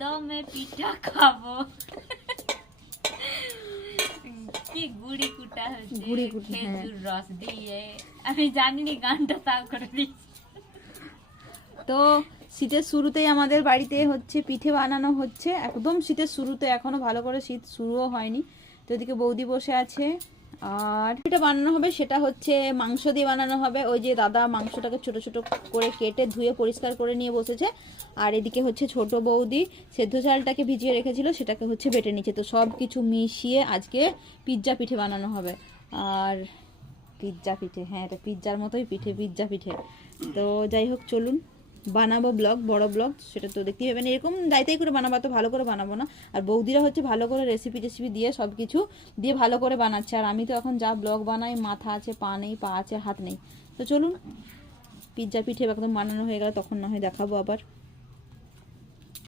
দমে পিঠা খাবো। কি গুড়ি কুটা হচ্ছে, খেজুর রস দিয়ে। আমি জানিনি গানটা তাও করে দিচ্ছি। তো শীতের শুরুতেই আমাদের বাড়িতে হচ্ছে পিঠে বানানো হচ্ছে, একদম শীতের শুরুতে, এখনো ভালো করে শীত শুরুও হয়নি। তো এদিকে বৌদি বসে আছে। আর যেটা বানানো হবে সেটা হচ্ছে মাংস দিয়ে বানানো হবে। ওই যে দাদা মাংসটাকে ছোট ছোট করে কেটে ধুয়ে পরিষ্কার করে নিয়ে বসেছে। আর এদিকে হচ্ছে ছোট বৌদি সেদ্ধ চালটাকে ভিজিয়ে রেখেছিল, সেটাকে হচ্ছে বেটে নিচ্ছে। তো সব কিছু মিশিয়ে আজকে পিৎজা পিঠে বানানো হবে। আর পিৎজা পিঠে, হ্যাঁ এটা পিৎজার মতোই পিঠে, পিৎজা পিঠে। তো যাই হোক চলুন বানাবো ব্লগ, বড় ব্লগ, সেটা তো দেখতেই হবে না। এরকম দায়িত্বই করে বানাবো, তো ভালো করে বানাবো না। আর বৌদিরা হচ্ছে ভালো করে রেসিপি দিয়ে সব কিছু দিয়ে ভালো করে বানাচ্ছে। আর আমি তো এখন যা ব্লগ বানাই, মাথা আছে পা নেই, পা আছে হাত নেই। তো চলুন পিৎজা পিঠে একদম বানানো হয়ে গেলে তখন না হয় দেখাবো আবার।